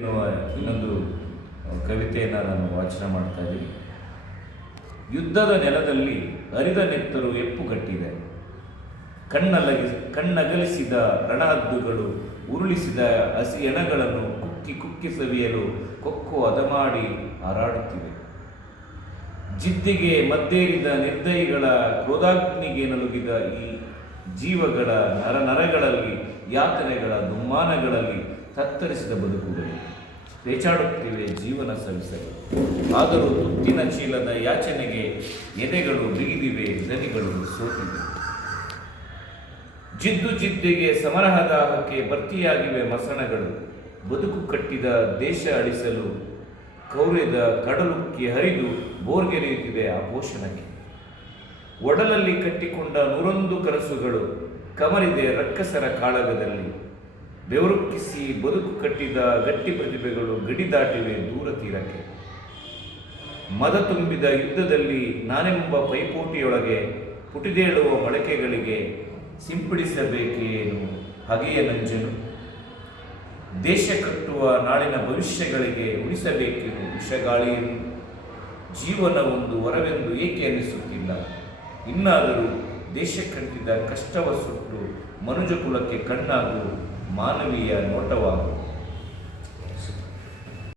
ಎನ್ನುವ ಇನ್ನೊಂದು ಕವಿತೆಯನ್ನು ನಾನು ವಾಚನ ಮಾಡ್ತಾ ಇದ್ದೀನಿ. ಯುದ್ಧದ ನೆಲದಲ್ಲಿ ಅರಿದ ನೆತ್ತರು ಎಪ್ಪುಗಟ್ಟಿದೆ ಕಣ್ಣಲಗಿ, ಕಣ್ಣಗಲಿಸಿದ ರಣಹದ್ದುಗಳು, ಉರುಳಿಸಿದ ಹಸಿ ಎಣಗಳನ್ನು ಕುಕ್ಕಿ ಕುಕ್ಕಿ ಸವಿಯಲು ಕೊಕ್ಕು ಅದಮಾಡಿ ಹಾರಾಡುತ್ತಿವೆ. ಜಿದ್ದಿಗೆ ಮದ್ದೇರಿದ ನಿರ್ದಯಿಗಳ ಕ್ರೋಧಾಗ್ನಿಗೆ ನಲುಗಿದ ಈ ಜೀವಗಳ ನರ ನರಗಳಲ್ಲಿ ಯಾತನೆಗಳ ದುಮ್ಮಾನಗಳಲ್ಲಿ ತತ್ತರಿಸಿದ ಬದುಕುಗಳು. ರೇಚಾಡುತ್ತಿವೆ ಜೀವನ ಸವಿಸಲು. ಆದರೂ ತುತ್ತಿನ ಚೀಲದ ಯಾಚನೆಗೆ ಎದೆಗಳು ಬಿಗಿದಿವೆ ದನಿಗಳು ಸೋತಿವೆ. ಜಿದ್ದು ಜಿದ್ದಿಗೆ ಸಮರಹದಾಹಕ್ಕೆ ಭರ್ತಿಯಾಗಿವೆ ಮಸಣಗಳು. ಬದುಕು ಕಟ್ಟಿದ ದೇಶ ಅಳಿಸಲು ಕೌರ್ಯದ ಕಡಲುಕ್ಕಿ ಹರಿದು ಬೋರ್ಗೆರೆಯುತ್ತಿದೆ ಆ ಪೋಷಣಕ್ಕೆ. ಒಡಲಲ್ಲಿ ಕಟ್ಟಿಕೊಂಡ ನೂರೊಂದು ಕನಸುಗಳು, ಕಮರಿದೆ ರಕ್ಕಸರ ಕಾಳಗದಲ್ಲಿ. ಬೆವರುಕ್ಕಿಸಿ ಬದುಕು ಕಟ್ಟಿದ ಗಟ್ಟಿ ಪ್ರತಿಭೆಗಳು ಗಡಿ ದಾಟಿವೆ ದೂರ ತೀರಕ್ಕೆ. ಮದ ತುಂಬಿದ ಯುದ್ಧದಲ್ಲಿ ನಾನೆಂಬ ಪೈಪೋಟಿಯೊಳಗೆ ಪುಟಿದೇಳುವ ಮೊಳಕೆಗಳಿಗೆ ಸಿಂಪಡಿಸಬೇಕೇನು ಹಗೆಯ ನಂಜನು. ದೇಶ ಕಟ್ಟುವ ನಾಳಿನ ಭವಿಷ್ಯಗಳಿಗೆ ಉಳಿಸಬೇಕೆಂದು ವಿಷಗಾಳಿಯನ್ನು. ಜೀವನ ಒಂದು ವರವೆಂದು ಏಕೆ ಅನಿಸುತ್ತಿಲ್ಲ ಇನ್ನಾದರೂ ದೇಶ ಕಟ್ಟಿದ ಕಷ್ಟವ ಸುಟ್ಟು ಮನುಜ ಕುಲಕ್ಕೆ ಮಾನವೀಯ ನೋಟವಾಗು